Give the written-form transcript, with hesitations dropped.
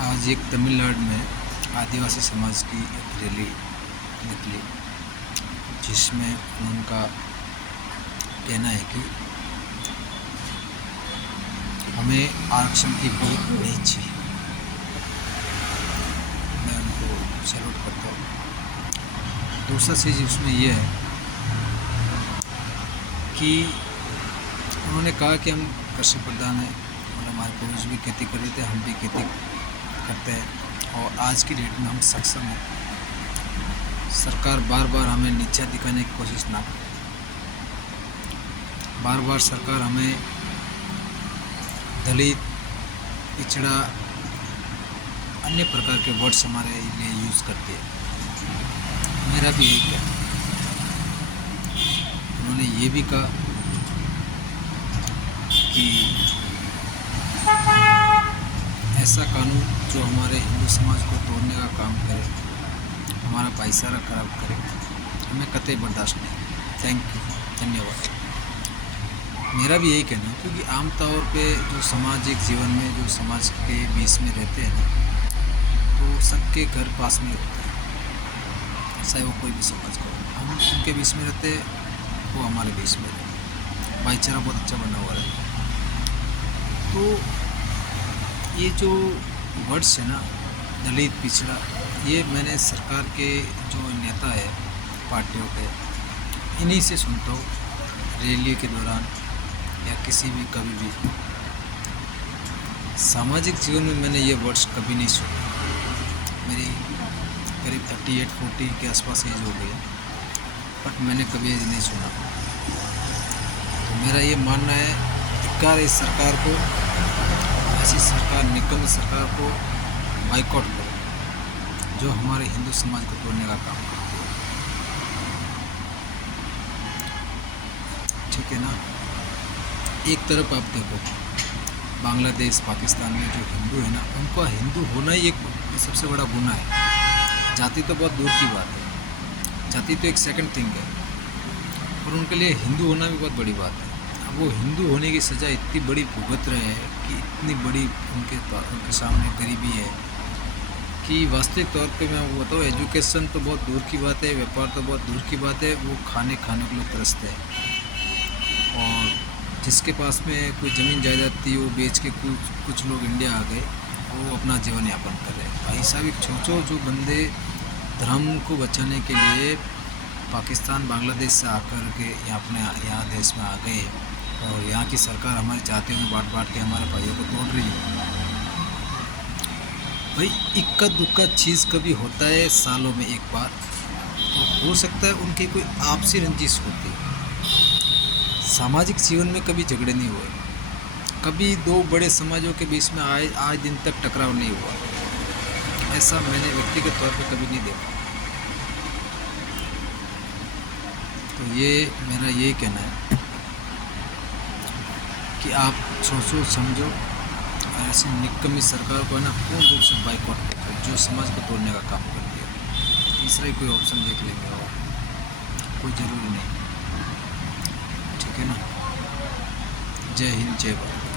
आज एक तमिलनाडु में आदिवासी समाज की एक रैली निकली, जिसमें उनका कहना है कि हमें आरक्षण की भीख नहीं चाहिए। मैं उनको सैल्यूट करता हूँ। दूसरा चीज़ उसमें यह है कि उन्होंने कहा कि हम कृषि प्रधान हैं और हमारे पूर्वज भी खेती कर रहे थे, हम भी खेती करते हैं और आज की डेट में हम सक्षम हैं। सरकार बार बार हमें नीचा दिखाने की कोशिश ना करे। बार बार सरकार हमें दलित, पिछड़ा, अन्य प्रकार के वर्ड्स हमारे लिए यूज़ करती है। मेरा भी यही कहना है। उन्होंने ये भी कहा कि ऐसा कानून जो हमारे हिंदू समाज को तोड़ने का काम करे, हमारा भाईचारा खराब करे, हमें कतई बर्दाश्त नहीं। थैंक यू, धन्यवाद। मेरा भी यही कहना है, क्योंकि आमतौर पे जो सामाजिक जीवन में जो समाज के बीच में रहते हैं ना, तो सबके घर पास में होते हैं, चाहे वो कोई भी समाज का हो। हम उनके बीच में रहते हैं, वो हमारे बीच में रहते हैं, भाईचारा बहुत अच्छा बना हुआ रहता है। तो ये जो वर्ड्स है ना, दलित, पिछड़ा, ये मैंने सरकार के जो नेता है पार्टियों के, इन्हीं से सुनता हूँ रैली के दौरान या किसी भी कभी भी। सामाजिक जीवन में मैंने ये वर्ड्स कभी नहीं सुने। मेरी करीब 38-40 के आसपास एज हो गई, बट मैंने कभी एज नहीं सुना। तो मेरा ये मानना है, धिक्कार इस सरकार को, ऐसी सरकार, निकम्मी सरकार को बाइकआउट करो जो हमारे हिंदू समाज को तोड़ने का काम करती है। ठीक है ना। एक तरफ आप देखो, बांग्लादेश, पाकिस्तान में जो हिंदू है ना, उनका हिंदू होना ही एक सबसे बड़ा गुनाह है। जाति तो बहुत दूर की बात है, जाति तो एक सेकंड थिंग है, और उनके लिए हिंदू होना भी बहुत बड़ी बात है। अब वो हिंदू होने की सज़ा इतनी बड़ी भुगत रहे हैं कि इतनी बड़ी उनके सामने गरीबी है कि वास्तविक तौर पे मैं वो बताऊँ, एजुकेशन तो बहुत दूर की बात है, व्यापार तो बहुत दूर की बात है, वो खाने के लिए तरसते हैं। और जिसके पास में कोई ज़मीन जायदाद थी, वो बेच के कुछ लोग इंडिया आ गए, वो अपना जीवन यापन कर रहे हैं। भाई साहब, एक छोटे जो बंदे धर्म को बचाने के लिए पाकिस्तान, बांग्लादेश से आकर के यहाँ देश में आ गए, और यहाँ की सरकार हमारी जातियों में बांट के हमारे भाइयों को तोड़ रही है। भाई, इक्का दुक्का चीज़ कभी होता है सालों में एक बार, तो हो सकता है उनकी कोई आपसी रंजिश होती है। सामाजिक जीवन में कभी झगड़े नहीं हुए, कभी दो बड़े समाजों के बीच में आज दिन तक टकराव नहीं हुआ। ऐसा मैंने व्यक्तिगत तौर पर कभी नहीं देखा। तो ये मेरा यही कहना है कि आप सोचो समझो, ऐसी निकम्मी सरकार को ना पूर्ण रूप से बाइकआउट करो जो समाज को तोड़ने का काम करती है। तीसरा ही कोई ऑप्शन देख लेंगे, और कोई ज़रूरी नहीं। ठीक है ना। जय हिंद, जय भारत।